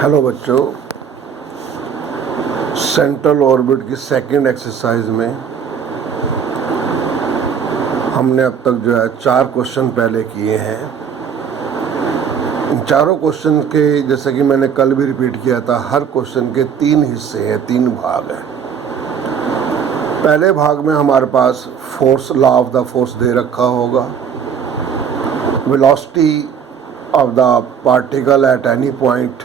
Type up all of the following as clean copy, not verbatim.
Hello बच्चों, central orbit की second exercise में हमने अब तक जो है 4 क्वेश्चन पहले किए हैं। इन चारों क्वेश्चन के, जैसे कि मैंने कल भी रिपीट किया था, हर क्वेश्चन के 3 हिस्से हैं, 3 भाग हैं। पहले भाग में हमारे पास force, law of the force दे रखा होगा, velocity of the particle at any point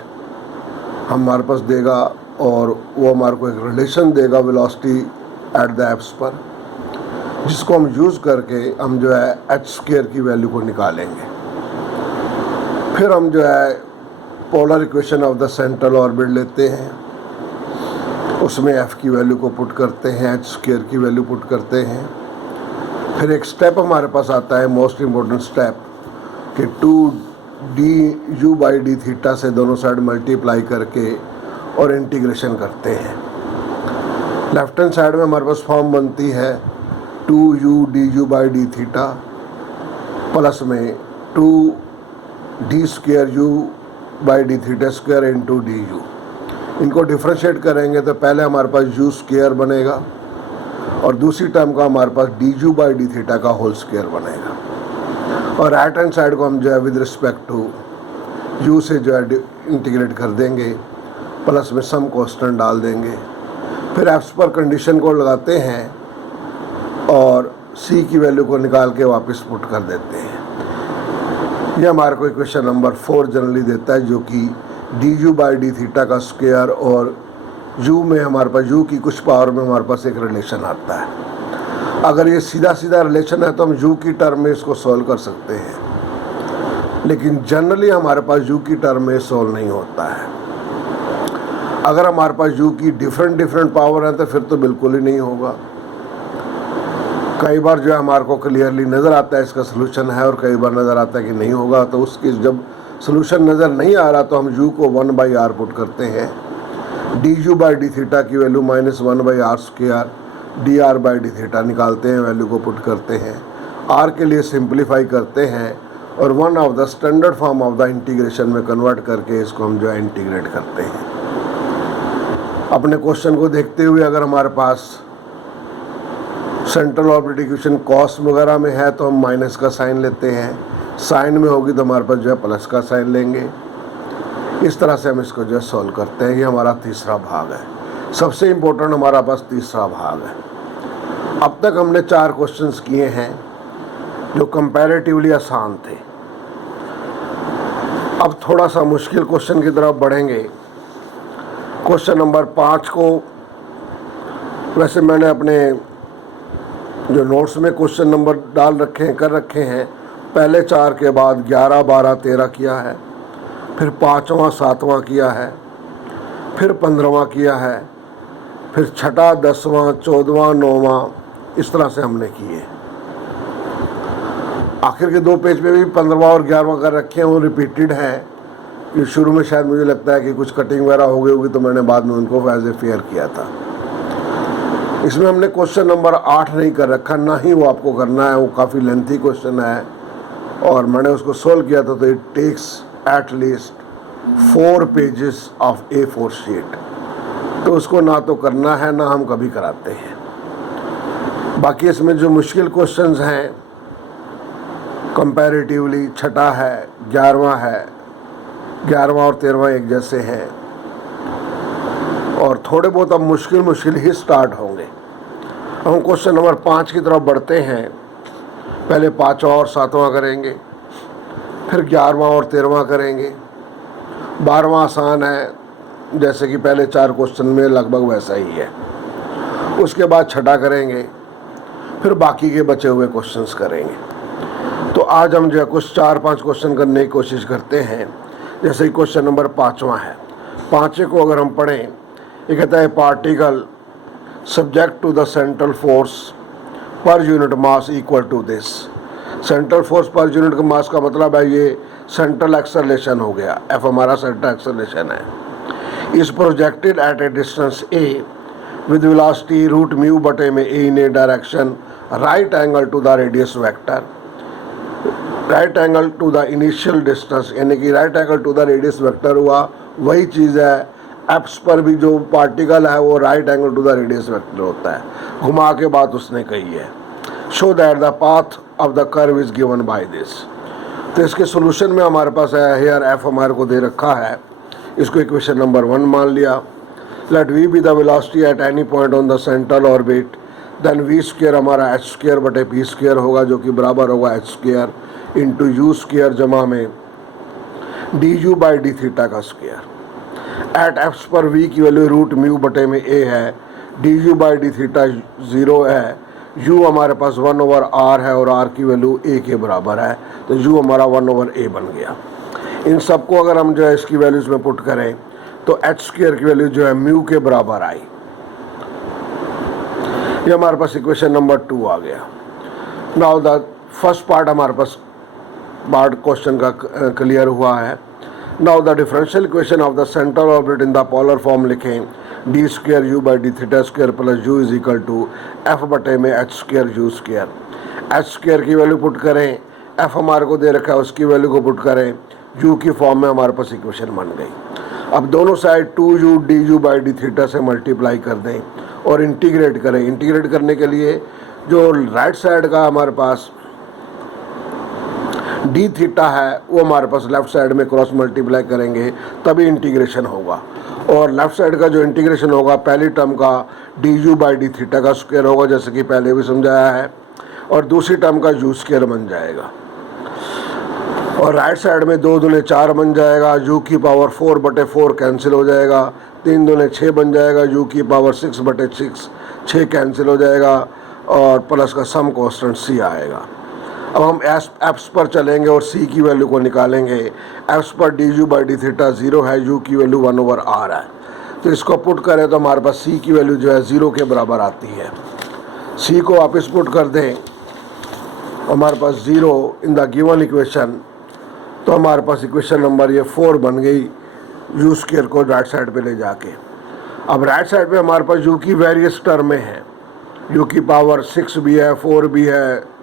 हमारे पास देगा, और वो हमारे को एक रिलेशन देगा वेलोसिटी एट द एप्स पर, जिसको हम यूज़ करके हम जो है एच स्क्वायर की वैल्यू को निकालेंगे। फिर हम जो है polar equation of the central orbit लेते हैं, उसमें एफ की वैल्यू को पुट करते हैं, एच स्क्वायर की वैल्यू पुट करते हैं। फिर एक स्टेप हमारे पास आता है, मोस्ट इम्पोर्टेंट स्टेप, कि 2du/d से दोनों साइड मल्टीप्लाई करके और इंटीग्रेशन करते हैं। लेफ्ट हैंड साइड में हमारे पास फॉर्म बनती है 2u/du प्लस में 2d²u/d² इंटू du। इनको डिफ्रेंशिएट करेंगे तो पहले हमारे पास u² बनेगा और दूसरी टर्म का हमारे पास du/d का होल स्क्वायर बनेगा। और राइट हैंड साइड को हम जो है विद रिस्पेक्ट टू u से जो है इंटीग्रेट कर देंगे, प्लस में सम कांस्टेंट डाल देंगे। फिर एप्स पर कंडीशन को लगाते हैं और c की वैल्यू को निकाल के वापस पुट कर देते हैं। ये हमारे को इक्वेशन नंबर 4 जनरली देता है, जो कि du/d का स्क्वायर और u में हमारे पास u की कुछ पावर में हमारे पास एक रिलेशन आता है। अगर ये सीधा सीधा रिलेशन है तो हम u की टर्म में इसको सॉल्व कर सकते हैं, लेकिन जनरली हमारे पास u की टर्म में सॉल्व नहीं होता है। अगर हमारे पास u की डिफरेंट पावर है तो फिर तो बिल्कुल ही नहीं होगा। कई बार जो है हमारे को क्लियरली नज़र आता है इसका सोल्यूशन है, और कई बार नज़र आता है कि नहीं होगा। तो उसकी जब सोल्यूशन नज़र नहीं आ रहा तो हम u को 1/r पुट करते हैं, du/d की वैल्यू -1/r² dr/d निकालते हैं, वैल्यू को पुट करते हैं, r के लिए सिंप्लीफाई करते हैं और one of the standard form of the integration में कन्वर्ट करके इसको हम जो है इंटीग्रेट करते हैं। अपने क्वेश्चन को देखते हुए अगर हमारे पास सेंट्रल ऑर्बिट इक्वेशन कॉस वगैरह में है तो हम माइनस का साइन लेते हैं, साइन में होगी तो हमारे पास जो है प्लस का साइन लेंगे। इस तरह से हम इसको जो है सॉल्व करते हैं। ये हमारा तीसरा भाग है, सबसे इम्पोर्टेंट हमारा पास तीसरा भाग है। अब तक हमने 4 क्वेश्चंस किए हैं जो कंपैरेटिवली आसान थे। अब थोड़ा सा मुश्किल क्वेश्चन की तरफ बढ़ेंगे। क्वेश्चन नंबर 5 को वैसे मैंने अपने जो नोट्स में क्वेश्चन नंबर डाल रखे हैं, कर रखे हैं। पहले 4 के बाद 11, 12, 13 किया है, फिर 5वां 7वां किया है, फिर 15वां किया है, फिर 6, 10वां, 14वां, 9वां, इस तरह से हमने किए। आखिर के 2 पेज पे भी 15वां और 11वां कर रखे हैं, वो रिपीटेड है। कि शुरू में शायद मुझे लगता है कि कुछ कटिंग वगैरह हो गई होगी, तो मैंने बाद में उनको एज ए फेयर किया था। इसमें हमने क्वेश्चन नंबर 8 नहीं कर रखा, ना ही वो आपको करना है। वो काफ़ी लेंथी क्वेश्चन है और मैंने उसको सोल्व किया था, तो it takes at least 4 pages of A4 sheet. तो उसको ना तो करना है, ना हम कभी कराते हैं। बाकी इसमें जो मुश्किल क्वेश्चंस हैं कंपैरेटिवली 6 है, 11वां है, 11वां और 13वां एक जैसे हैं, और थोड़े बहुत अब मुश्किल ही स्टार्ट होंगे। हम क्वेश्चन नंबर 5 की तरफ बढ़ते हैं। पहले 5वां और 7वां करेंगे, फिर 11वां और 13वां करेंगे। 12वां आसान है, जैसे कि पहले 4 क्वेश्चन में लगभग वैसा ही है। उसके बाद 6 करेंगे, फिर बाकी के बचे हुए क्वेश्चंस करेंगे। तो आज हम जो है कुछ 4-5 क्वेश्चन करने की कोशिश करते हैं। जैसे कि क्वेश्चन नंबर 5वां है। 5वें को अगर हम पढ़ें, ये कहता है particle subject to the central force per unit mass equal to this. Central force per unit mass का मतलब है ये सेंट्रल एक्सेलरेशन हो गया, F हमारा सेंट्रल एक्सेलरेशन है। Is projected at a distance A with velocity √μ/में A in a direction right angle to the radius vector. Right angle to the initial distance, यानी कि right angle to the radius vector हुआ वही चीज़ है apps पर भी, जो particle है वो right angle to the radius vector होता है, घुमा के बात उसने कही है। Show that the path of the curve is given by this. तो इसके सोल्यूशन में हमारे पास है हेयर एफ हमारे को दे रखा है, इसको इक्वेशन नंबर 1 मान लिया। Let we be the velocity at any point on the central orbit, then we square हमारा एच स्क्वायर बटे पी स्क्वायर होगा, जो कि बराबर होगा h square into u square जमा में d u by d theta का स्क्वायर। एट एफ पर वी की वैल्यू रूट म्यू बटे में ए है, d u by d theta 0 है, u हमारे पास 1 ओवर r है और r की वैल्यू a के बराबर है, तो u हमारा 1 ओवर a बन गया। इन सबको अगर हम जो है इसकी वैल्यूज में पुट करें तो एच स्क्वायर की वैल्यू जो है म्यू के बराबर आई। ये हमारे पास इक्वेशन नंबर 2 आ गया। नाउ द फर्स्ट पार्ट हमारे पास पार्ट क्वेश्चन का क्लियर हुआ है। Now the differential equation of the central orbit in the polar form लिखें, d square u by d theta square plus u is equal to f बटे में h square u square. H square की value put करें, f हमारे को दे रखा है उसकी वैल्यू को पुट करें, यू की फॉर्म में हमारे पास इक्वेशन बन गई। अब दोनों side 2u D u by d theta से मल्टीप्लाई कर दें और इंटीग्रेट करें। इंटीग्रेट करने के लिए जो राइट साइड का हमारे पास डी थीटा है वो हमारे पास लेफ्ट साइड में क्रॉस मल्टीप्लाई करेंगे तभी इंटीग्रेशन होगा, और लेफ्ट साइड का जो इंटीग्रेशन होगा पहली टर्म का D u by d theta का स्क्वायर होगा, जैसे कि पहले भी समझाया है, और दूसरी टर्म का यू स्क्वायर बन जाएगा। और राइट साइड में 2 दूने 4 बन जाएगा, यू की पावर 4 बटे 4 कैंसिल हो जाएगा, 3 दूने 6 बन जाएगा, यू की पावर 6 बटे 6 कैंसिल हो जाएगा, और प्लस का सम कांस्टेंट सी आएगा। अब हम एप्स पर चलेंगे और सी की वैल्यू को निकालेंगे। एप्स पर D u by d theta 0 है, यू की वैल्यू 1 ओवर आर है, तो इसको पुट करें तो हमारे पास सी की वैल्यू जो है 0 के बराबर आती है। सी को वापस पुट कर दें, हमारे पास 0 इन द गिवन इक्वेशन, तो हमारे पास इक्वेशन नंबर ये 4 बन गई, यू स्क्वायर को राइट साइड पे ले जाके। अब राइट साइड पे हमारे पास यू की वेरियस टर्में हैं, यू की पावर 6 भी है, 4 भी है,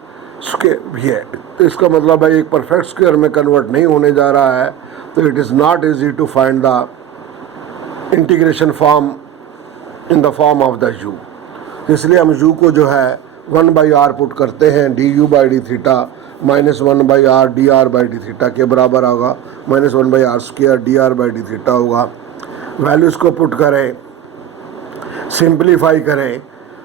स्क्वायर भी है, तो इसका मतलब है एक परफेक्ट स्क्वायर में कन्वर्ट नहीं होने जा रहा है, तो it is not easy to find the integration form in the form of the u. इसलिए हम यू को जो है 1 बाई आर पुट करते हैं, d u by d theta minus 1 by r d r by d theta के बराबर होगा, minus 1 by r square d r by d theta होगा। वैल्यूज़ को पुट करें, सिंप्लीफाई करें,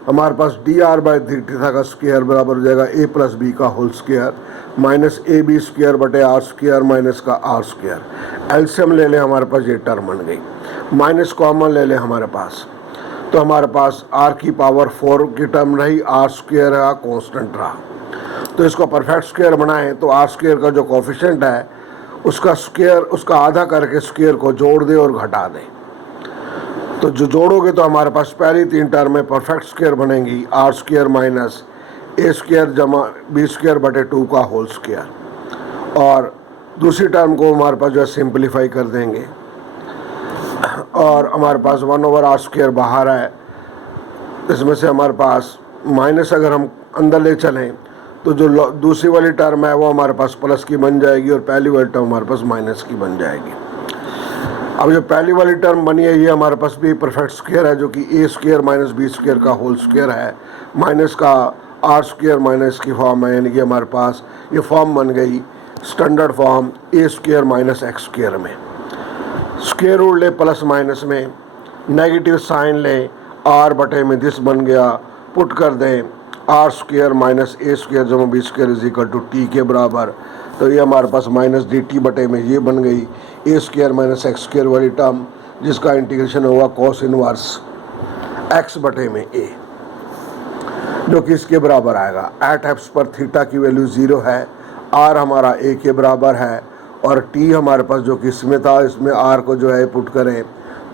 हमारे पास d r by d theta का स्क्वायर बराबर हो जाएगा ए प्लस बी का whole square minus a b square बटे आर स्क्वायर माइनस का आर स्क्वायर। एलसीएम ले लें, हमारे पास ये टर्म बन गई, माइनस कॉमन ले लें हमारे पास, तो हमारे पास आर की पावर 4 की टर्म रही, आर स्क्वायर रहा, कॉन्स्टेंट रहा। तो इसको परफेक्ट स्क्वायर बनाएं तो आर स्क्वायर का जो कोफिशिएंट है उसका स्क्वायर, उसका आधा करके स्क्वायर को जोड़ दें और घटा दें, तो जो जोड़ोगे तो हमारे पास पहली 3 टर्म में परफेक्ट स्क्वायर बनेंगी, आर स्क्वायर माइनस ए स्क्वायर जमा बी स्क्वायर बटे 2 का होल स्क्वायर, और दूसरी टर्म को हमारे पास जो है सिंप्लीफाई कर देंगे, और हमारे पास 1 ओवर आर स्क्वायर बाहर है, इसमें से हमारे पास माइनस अगर हम अंदर ले चलें तो जो दूसरी वाली टर्म है वो हमारे पास प्लस की बन जाएगी और पहली वाली टर्म हमारे पास माइनस की बन जाएगी। अब जो पहली वाली टर्म बनी है ये हमारे पास भी परफेक्ट स्क्वायर है, जो कि A square minus B square का होल स्क्वायर है, माइनस का आर स्क्वायर माइनस की फॉर्म है, यानी कि हमारे पास ये फॉर्म बन गई standard form A square minus X square में। स्क्वायर रूट ले प्लस माइनस में, नेगेटिव साइन लें, आर बटे में दिस बन गया, पुट कर दें आर स्क्वायर माइनस ए स्क्वायर जमा B square is equal to T के बराबर, तो ये हमारे पास माइनस डी टी बटे में ये बन गई A square minus X square वाली टर्म, जिसका इंटीग्रेशन होगा कॉस इनवर्स एक्स बटे में ए, जो कि इसके बराबर आएगा। एट एप्स पर थीटा की वैल्यू 0 है, आर हमारा ए के बराबर है, और टी हमारे पास जो कि इसमें था, इसमें आर को जो है पुट करें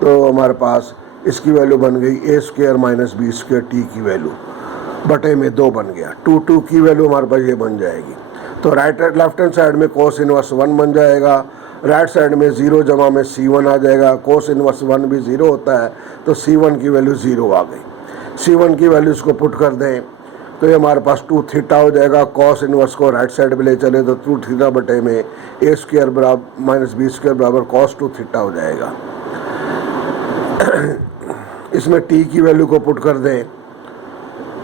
तो हमारे पास इसकी वैल्यू बन गई A square minus B square T की वैल्यू बटे में 2 बन गया, 2 की वैल्यू हमारे पास ये बन जाएगी। तो लेफ्ट हैंड साइड में कोस इनवर्स 1 बन जाएगा, राइट साइड में 0 जमा में C1 आ जाएगा, कोस इनवर्स 1 भी 0 होता है, तो C1 की वैल्यू 0 आ गई। C1 की वैल्यूज़ को पुट कर दें, तो ये हमारे पास 2 थीटा हो जाएगा। कॉस इनवर्स को राइट साइड में ले चले तो 2 थीटा बटे में ए स्क्वायर बराबर माइनस बी स्क्वायर बराबर कॉस 2 थीटा हो जाएगा। इसमें टी की वैल्यू को पुट कर दें।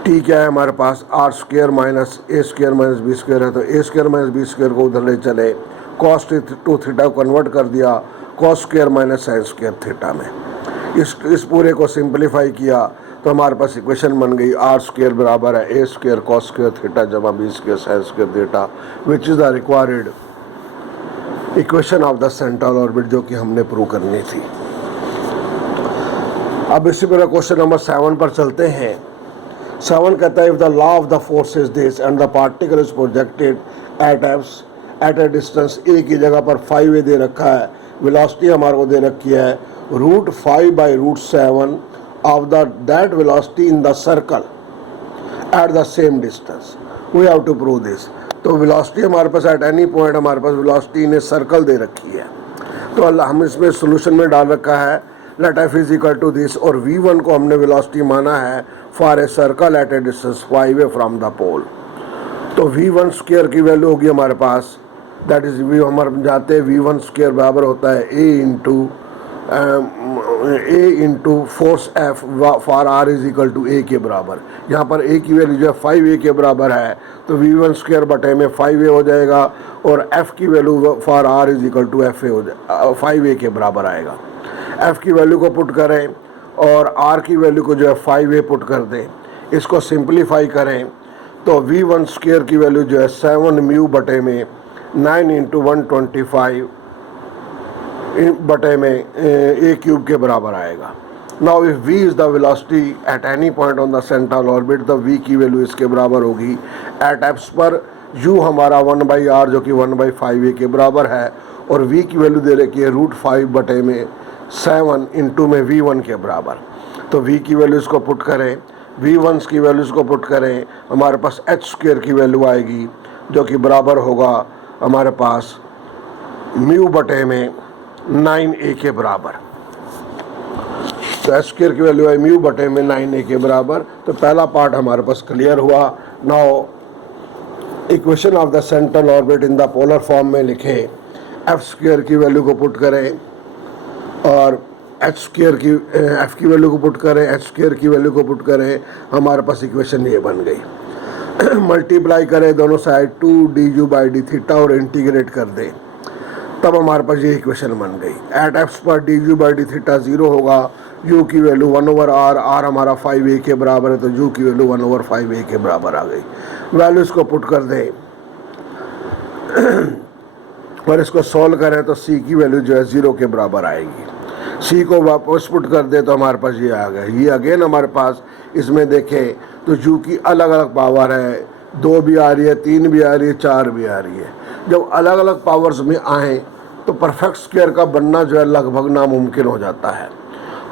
टी क्या है हमारे पास, आर स्क्वायर माइनस ए स्क्वायर माइनस बी स्क्वायर है, तो A square minus B square को उधर ले चले, कॉस 2 थीटा को कन्वर्ट कर दिया cos square minus sign square theta में। इस पूरे को सिंपलीफाई किया तो हमारे पास इक्वेशन बन गई आर स्क्वायर बराबर है a square cos square theta जमा B square sine square theta, which is the required equation of the central orbit, जो कि हमने प्रूव करनी थी। अब इसी तरह क्वेश्चन नंबर 7 पर चलते हैं। 7 कहता है if the law of the force is this and the particle is projected at a distance A की जगह पर 5a दे रखा है, वेलोसिटी हमारे को दे रखी है √5/√7 of that velocity in the circle at the same distance. We have to prove this. तो वेलोसिटी हमारे पास एट एनी पॉइंट हमारे पास वेलोसिटी ने सर्कल दे रखी है, तो हम इसमें सोल्यूशन में डाल रखा है let F is equal to this, और v1 को हमने वेलोसिटी माना है for a circle at a distance 5a from the pole. तो v1 स्क्वायर की वैल्यू होगी हमारे पास, दैट इज वी हमारे जाते हैं v1 स्क्वायर बराबर होता है a into force f for r is equal to a के बराबर। यहाँ पर a की वैल्यू जो है 5a के बराबर है, तो v1 स्क्वायर बटे में 5a हो जाएगा, और f की value for r is equal to fa हो जाए 5a के बराबर आएगा। f की वैल्यू को पुट करें और r की वैल्यू को जो है 5a पुट कर दें, इसको सिंप्लीफाई करें तो v1 स्क्वायर की वैल्यू जो है 7 म्यू बटे में 9 इंटू 125 बटे में a क्यूब के बराबर आएगा। Now if v is the velocity at any point on the central orbit, तो v की वैल्यू इसके बराबर होगी एट एप्स पर u हमारा 1/r जो कि 1/5a के बराबर है, और v की वैल्यू दे रखी है √5 बटे में 7 इंटू में v1 के बराबर। तो v की वैल्यूज़ को पुट करें, v1 की वैल्यूज़ को पुट करें, हमारे पास h स्क्वायर की वैल्यू आएगी जो कि बराबर होगा हमारे पास म्यू बटे में 9a के बराबर। तो h स्क्वायर की वैल्यू है म्यू बटे में 9a के बराबर। तो पहला पार्ट हमारे पास क्लियर हुआ। Now equation of the central orbit in the polar form में लिखें, f स्क्वायर की वैल्यू को पुट करें और h स्क्वायर की f की वैल्यू को पुट करें, h स्क्वायर की वैल्यू को पुट करें, हमारे पास इक्वेशन ये बन गई। मल्टीप्लाई करें दोनों साइड 2du/d थीटा और इंटीग्रेट कर दें, तब हमारे पास ये इक्वेशन बन गई। एट एफ पर du/d थीटा 0 होगा, u की वैल्यू 1/r, r हमारा 5a के बराबर है, तो u की वैल्यू 1/5a के बराबर आ गई। वैल्यूज़ को पुट कर दें और इसको सॉल्व करें तो c की वैल्यू जो है 0 के बराबर आएगी। c को वापस पुट कर दे तो हमारे पास ये आ गया। ये अगेन हमारे पास इसमें देखें तो u की अलग अलग पावर है, 2 भी आ रही है, 3 भी आ रही है, 4 भी आ रही है। जब अलग अलग पावर्स में आए तो परफेक्ट स्क्वायर का बनना जो है लगभग नामुमकिन हो जाता है।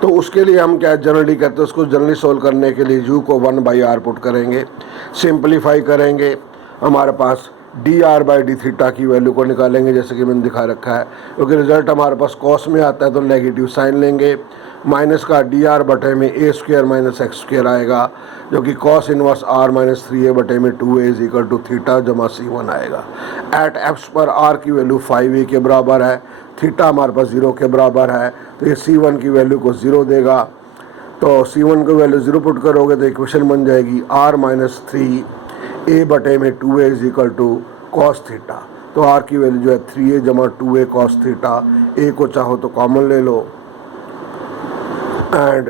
तो उसके लिए हम क्या जनरली करते हैं, उसको जनरली सोल्व करने के लिए u को 1/r पुट करेंगे, सिंप्लीफाई करेंगे, हमारे पास dr/d थीटा की वैल्यू को निकालेंगे जैसे कि मैंने दिखा रखा है, क्योंकि रिजल्ट हमारे पास कॉस में आता है तो नेगेटिव साइन लेंगे। माइनस का dr बटे में a square minus x square आएगा, जो कि cos inverse r minus 3a बटे में 2a is equal to theta जमा c1 आएगा। एट एप्स पर r की वैल्यू 5a के बराबर है, थीटा हमारे पास 0 के बराबर है, तो ये c1 की वैल्यू को 0 देगा। तो c1 की वैल्यू 0 पुट करोगे तो इक्वेशन बन जाएगी r माइनस 3a बटे में 2a is equal to cos theta. तो r की वैल्यू जो है 3a जमा 2a कॉस थीटा, a को चाहो तो कॉमन ले लो, एंड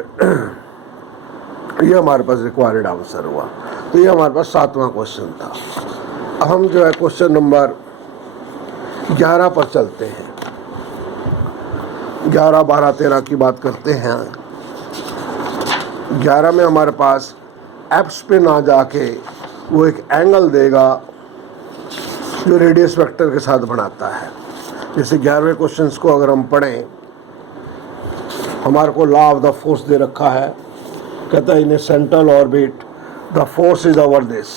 ये हमारे पास रिक्वायर्ड आंसर हुआ। तो ये हमारे पास 7वां क्वेश्चन था। अब हम जो है क्वेश्चन नंबर 11 पर चलते हैं। 11, 12, 13 की बात करते हैं। 11 में हमारे पास एप्स पे ना जाके वो एक एंगल देगा जो रेडियस वेक्टर के साथ बनाता है। जैसे 11वें क्वेश्चंस को अगर हम पढ़ें, हमारे को लॉ ऑफ द फोर्स दे रखा है, कहता है in a central orbit the force is over this.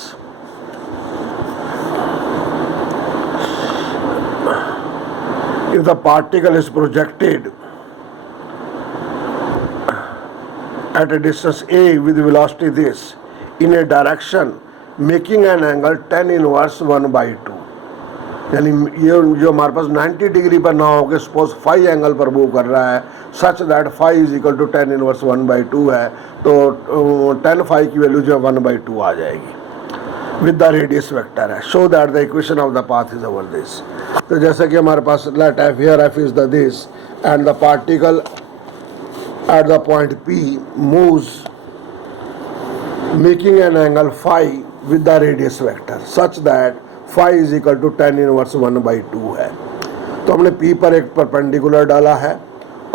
If the particle is projected at a distance a with velocity this in a direction making an angle ten inverse 1/2, यानी ये जो हमारे पास 90 degree पर ना होकर सपोज फाई एंगल पर move कर रहा है, such that phi is equal to tan inverse 1/2 है, तो टेन फाई की वैल्यू जो है 1/2 आ जाएगी विद द रेडियस वेक्टर है। Show that the equation of the path is over this. तो जैसे कि हमारे पास let F here F is the this and the particle at the point P moves making an angle phi with the radius vector such that phi is equal to tan inverse 1/2 है। तो हमने P पर एक perpendicular डाला है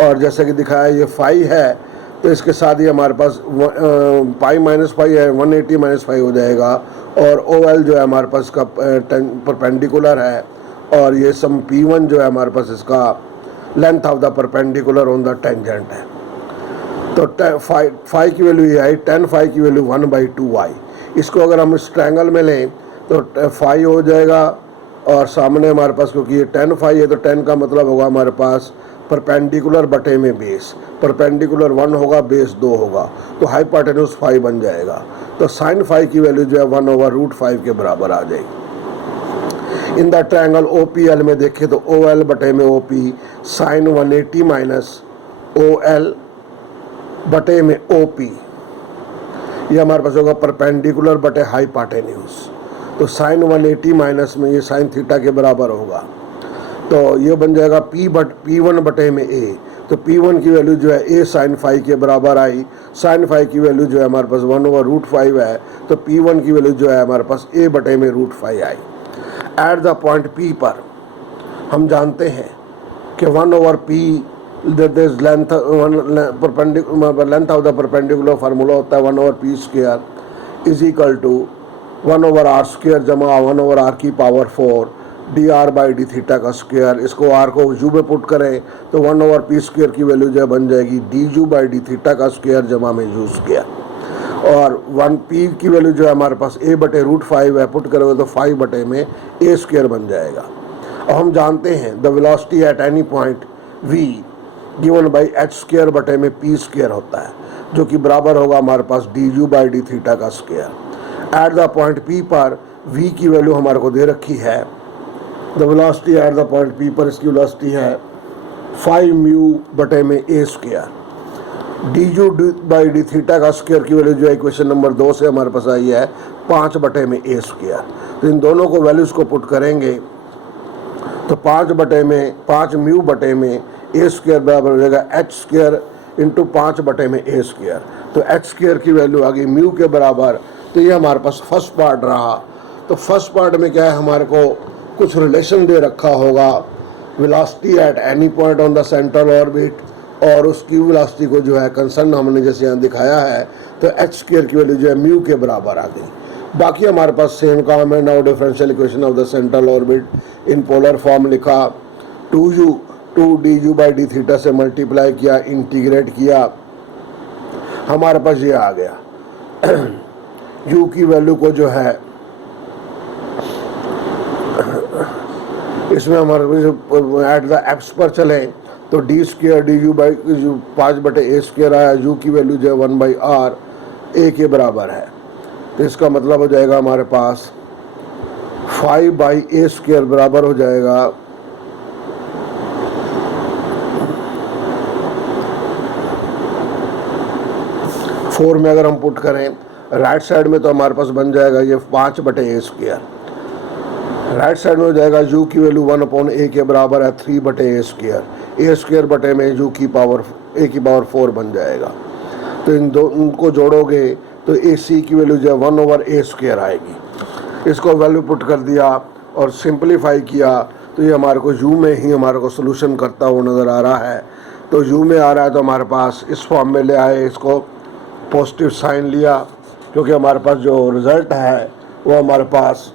और जैसे कि दिखाया ये फाई है, तो इसके साथ ही हमारे पास पाई माइनस फाई है, 180 माइनस फाई हो जाएगा, और ओ एल जो है हमारे पास इसका परपेंडिकुलर है, और ये सम P1 जो है हमारे पास इसका length of the perpendicular on the tangent है। तो फाई की वैल्यू ये आई, टेन फाई की वैल्यू 1/2 आई। इसको अगर हम इस ट्रायंगल में लें तो फाई हो जाएगा, और सामने हमारे पास क्योंकि ये टेन फाई है तो टेन का मतलब होगा हमारे पास परपेंडिकुलर बटे में बेस, परपेंडिकुलर 1 होगा, बेस 2 होगा, तो हाइपोटेन्यूज फाई बन जाएगा। तो साइन फाई की वैल्यू जो है 1/√5 के बराबर आ जाएगी। इन द ट्रायंगल OPL में देखें तो OL बटे में OP साइन 180 माइनस OL बटे में OP, ये हमारे पास होगा परपेंडिकुलर बटे हाइपोटेन्यूज। तो साइन 180 माइनस में ये साइन थीटा के बराबर होगा, तो ये बन जाएगा P1 बटे में A। तो P1 की वैल्यू जो है A साइन फाई के बराबर आई, साइन फाई की वैल्यू जो है हमारे पास 1/√5 है, तो P1 की वैल्यू जो है हमारे पास A बटे में √5 आई। एट द पॉइंट P पर हम जानते हैं कि 1/P length of the perpendicular formula होता है 1/P² is equal to 1/r² जमा 1/r की पावर 4 dr/d का स्क्वायर। इसको r को u में पुट करें तो 1/P² की वैल्यू जो बन जाएगी du/d का स्क्वायर जमा में u², और 1p की वैल्यू जो है हमारे पास a बटे √5 है, पुट करोगे तो 5 बटे में a² बन जाएगा। और हम जानते हैं the velocity at any point v given by h² बटे में p² होता है, जो कि बराबर होगा हमारे पास du/d का square. Eight the point P पर v की वैल्यू हमारे को दे रखी है, the velocity eight the point P पर इसकी वेलोसिटी है 5 म्यू बटे में a²। du/d का स्क्वायर की वैल्यू जो है इक्वेशन नंबर 2 से हमारे पास आई है 5 बटे में a²। तो इन दोनों को वैल्यूज़ को पुट करेंगे तो 5 म्यू बटे में a² बराबर हो जाएगा h² इंटू 5 बटे में a²। तो h² की वैल्यू आ गई म्यू के बराबर। तो ये हमारे पास फर्स्ट पार्ट रहा। तो फर्स्ट पार्ट में क्या है, हमारे को कुछ रिलेशन दे रखा होगा velocity at any point on the central orbit, और उसकी वेलोसिटी को जो है कंसर्न हमने जैसे यहाँ दिखाया है, तो h² की वैल्यू जो है म्यू के बराबर आ गई। बाकी हमारे पास सेम काम है। Now differential equation of the central orbit in polar form लिखा, 2du/d से मल्टीप्लाई किया, इंटीग्रेट किया, हमारे पास ये आ गया। u की वैल्यू को जो है इसमें हमारे एट द एप्स पर चलें तो d² du 5 बटे a² आया, u की वैल्यू जो है 1/r a के बराबर है। तो इसका मतलब हो जाएगा हमारे पास 5/a² बराबर हो जाएगा 4 में अगर हम पुट करें राइट साइड में तो हमारे पास बन जाएगा ये 5 बटे a²। राइट साइड में हो जाएगा u की वैल्यू 1/a के बराबर है 3 बटे a² बटे में a की पावर 4 बन जाएगा। तो इन दो उनको जोड़ोगे तो ac की वैल्यू जो है 1/a² आएगी। इसको वैल्यू पुट कर दिया और सिंपलीफाई किया तो ये हमारे को u में ही हमारे को सोल्यूशन करता हुआ नज़र आ रहा है। तो u में आ रहा है तो हमारे पास इस फॉर्म में ले आए, इसको पॉजिटिव साइन लिया, क्योंकि हमारे पास जो रिज़ल्ट है वो हमारे पास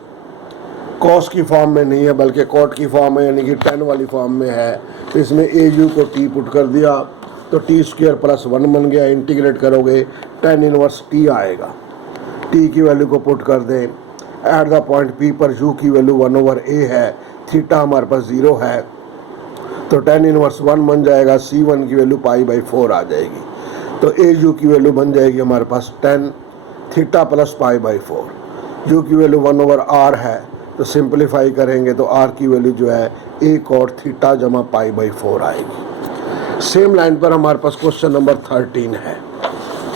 कॉस की फॉर्म में नहीं है बल्कि कॉट की फॉर्म में, यानी कि 10 वाली फॉर्म में है। तो इसमें au को t पुट कर दिया तो t² + 1 बन गया। इंटीग्रेट करोगे 10 इनवर्स t आएगा। t की वैल्यू को पुट कर दें। एट द पॉइंट P पर u की वैल्यू 1/a है, थीटा हमारे पास 0 है, तो 10 इनवर्स 1 बन जाएगा। c1 की वैल्यू π/4 आ जाएगी। तो au की वैल्यू बन जाएगी हमारे पास 10 थीटा + π/4। यू की वैल्यू 1/r है, तो सिंप्लीफाई करेंगे तो r की वैल्यू जो है 1 और थीटा जमा π/4 आएगी। सेम लाइन पर हमारे पास क्वेश्चन नंबर 13 है।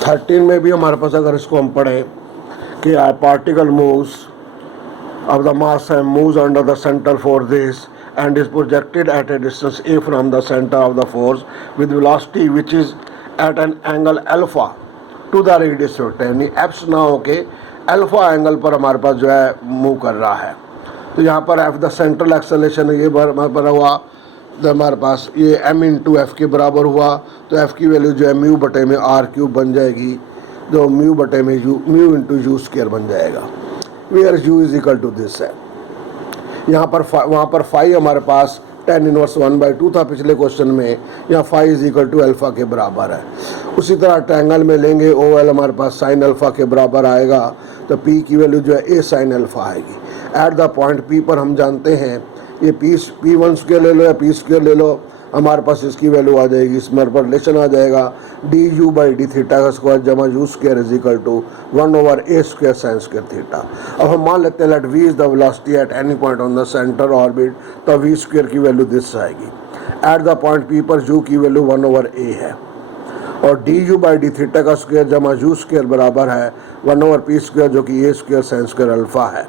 13 में भी हमारे पास अगर इसको हम पढ़ें कि particle moves of the mass and moves under the center for this and is projected at a distance a from the center of the force with velocity which is at an angle alpha to the radius vector, यानी apps ना होके alpha angle पर हमारे पास जो है move कर रहा है। तो यहाँ पर एफ द सेंट्रल एक्सेलरेशन ये हमारे पर हुआ, तो हमारे पास ये m इंटू एफ के बराबर हुआ, तो एफ की वैल्यू जो है म्यू बटे में आर क्यूब बन जाएगी, जो म्यू बटे में म्यू इंटू यू स्क्वायर बन जाएगा, where u is equal to this है। यहाँ पर वहाँ पर फाई हमारे पास tan इनवर्स 1/2 था पिछले क्वेश्चन में, यहाँ phi is equal to alpha के बराबर है। उसी तरह ट्रायंगल में लेंगे ओ एल हमारे पास साइन अल्फा के बराबर आएगा, तो p की वैल्यू जो है a साइन अल्फा आएगी। एट द पॉइंट p पर हम जानते हैं ये p1 स्क्वायर ले लो या p स्क्वायर ले लो, हमारे पास इसकी वैल्यू आ जाएगी, इसमें पर रिलेशन आ जाएगा du/d थीटा का स्क्वायर जमा u square is equal to 1/a square sine square theta. अब हम मान लेते हैं let v is the velocity at any point on the center orbit, तो v स्क्वायर की वैल्यू दिस आएगी। एट द पॉइंट p पर u की वैल्यू 1/a है, और du/d थीटा का स्क्वायर जमा यू स्क्वायर बराबर है 1/p स्क्वायर जो कि a square sine square alpha है।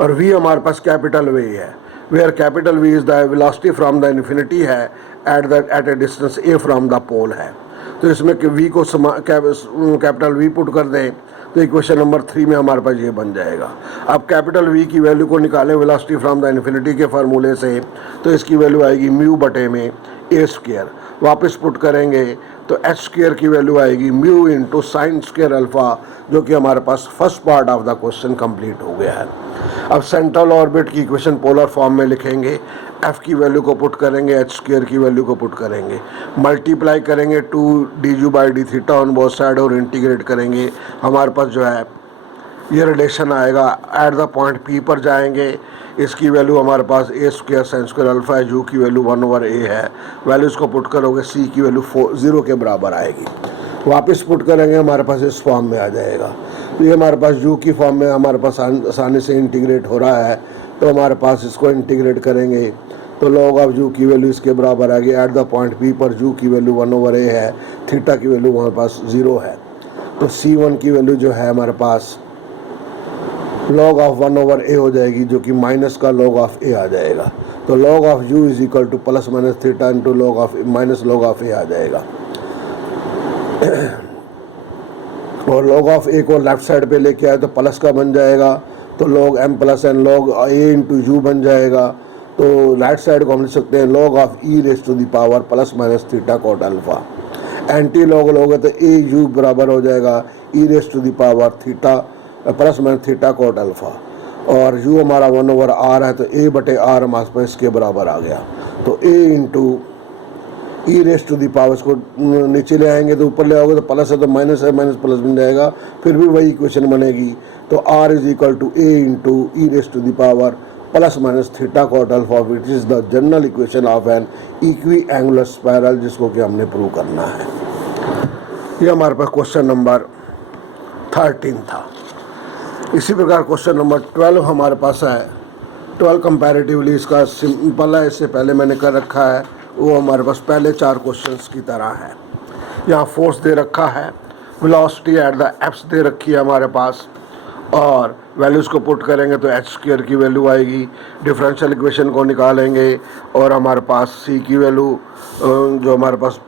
और v हमारे पास कैपिटल v है, where capital v is the velocity from the infinity है at a distance a from the pole है। तो इसमें v को कैपिटल v पुट कर दें तो इक्वेशन नंबर 3 में हमारे पास ये बन जाएगा। अब कैपिटल v की वैल्यू को निकालें वेलोसिटी फ्रॉम द इन्फिनिटी के फार्मूले से, तो इसकी वैल्यू आएगी म्यू बटे में a स्क्वायर, वापस पुट करेंगे तो एच स्क्वायर की वैल्यू आएगी mu into sine square alpha, जो कि हमारे पास first part of the question complete हो गया है। अब सेंट्रल ऑर्बिट की इक्वेशन पोलर फॉर्म में लिखेंगे, एफ की वैल्यू को पुट करेंगे, एच स्क्वायर की वैल्यू को पुट करेंगे, मल्टीप्लाई करेंगे 2du/d theta on both side और इंटीग्रेट करेंगे, हमारे पास जो है ये रिलेशन आएगा। एट द पॉइंट पी पर जाएंगे, इसकी वैल्यू हमारे पास a square sine square alpha है, u की वैल्यू 1/a है, वैल्यूज़ को पुट करोगे c की वैल्यू 0 के बराबर आएगी, वापस पुट करेंगे हमारे पास इस फॉर्म में आ जाएगा। तो ये हमारे पास u की फॉर्म में हमारे पास आसानी से इंटीग्रेट हो रहा है, तो हमारे पास इसको इंटीग्रेट करेंगे तो log ऑफ u की वैल्यू इसके बराबर आएगी। एट द पॉइंट p पर u की वैल्यू 1/a है, थीटा की वैल्यू हमारे पास 0 है, तो c1 की वैल्यू जो है हमारे पास log ऑफ 1/a हो जाएगी, जो कि माइनस का log ऑफ a आ जाएगा। तो log of u is equal two plus minus theta into log of minus log of a आ जाएगा। और log ऑफ a को लेफ्ट साइड पे लेके आए तो प्लस का बन जाएगा, तो log m plus n log a into you बन जाएगा। तो राइट साइड को हम लिख सकते हैं log of e raise to the power plus minus theta cot alpha. Anti log लोगे तो a u बराबर हो जाएगा e raise to the power theta plus minus theta cot alpha, और u हमारा 1/r है, तो a बटे r हमारे पास इसके बराबर आ गया। तो a into e raise to the power, इसको नीचे ले आएंगे तो ऊपर ले आओगे तो प्लस है, तो माइनस है, माइनस प्लस बन जाएगा, फिर भी वही इक्वेशन बनेगी। तो r is equal to a into e raise to the power plus minus theta cot alpha, which is the general equation of an equiangular spiral, जिसको कि हमने प्रूव करना है। ये हमारे पास क्वेश्चन नंबर 13 था। इसी प्रकार क्वेश्चन नंबर 12 हमारे पास है। 12 कंपैरेटिवली इसका सिंपल है, इससे पहले मैंने कर रखा है, वो हमारे पास पहले 4 क्वेश्चंस की तरह है। यहाँ फोर्स दे रखा है, वेलोसिटी एट द एप्स दे रखी है हमारे पास, और वैल्यूज़ को पुट करेंगे तो एच स्क्वायर की वैल्यू आएगी, डिफरेंशियल इक्वेशन को निकालेंगे और हमारे पास सी की वैल्यू जो हमारे पास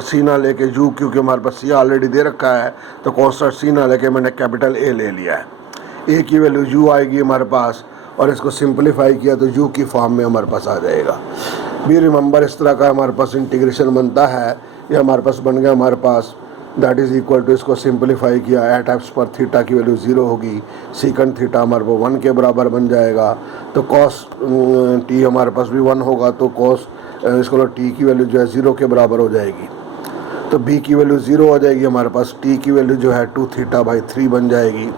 सी ना लेके यू, क्योंकि हमारे पास सी ऑलरेडी दे रखा है तो कॉन्स्टेंट सी ना लेके मैंने कैपिटल ए ले लिया है। ए की वैल्यू यू आएगी हमारे पास, और इसको सिंप्लीफाई किया तो यू की फॉर्म में हमारे पास आ जाएगा। भी रिमेंबर इस तरह का हमारे पास इंटीग्रेशन बनता है, ये हमारे पास बन गया हमारे पास, दैट इज़ इक्वल टू, इसको सिंप्लीफाई किया एट एप्स पर थीटा की वैल्यू 0 होगी, सीकंड थीटा हमारे पास 1 के बराबर बन जाएगा, तो कॉस टी हमारे पास भी 1 होगा, तो कॉस इसको टी की वैल्यू जो है 0 के बराबर हो जाएगी, तो बी की वैल्यू 0 हो जाएगी हमारे पास, टी की वैल्यू जो है 2 थीटा बाई 3 बन जाएगी।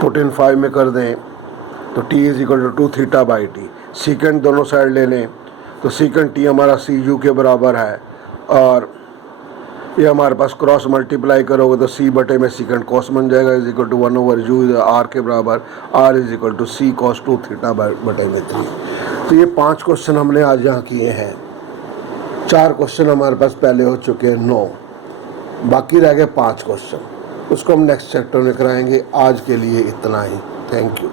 पुट इन 5 में कर दें तो t is equal to 2 theta by t. सीकेंड दोनों साइड ले लें तो सीकेंड टी हमारा सी यू के बराबर है, और ये हमारे पास क्रॉस मल्टीप्लाई करोगे तो सी बटे में सीकेंड कॉस बन जाएगा is equal to 1/u r के बराबर, r is equal to c cos 2 theta बटे में 3। तो ये 5 क्वेश्चन हमने आज यहाँ किए हैं। 4 क्वेश्चन हमारे पास पहले हो चुके हैं 9, बाकी रह गए 5 क्वेश्चन, उसको हम नेक्स्ट चैप्टर में कराएंगे। आज के लिए इतना ही, थैंक यू।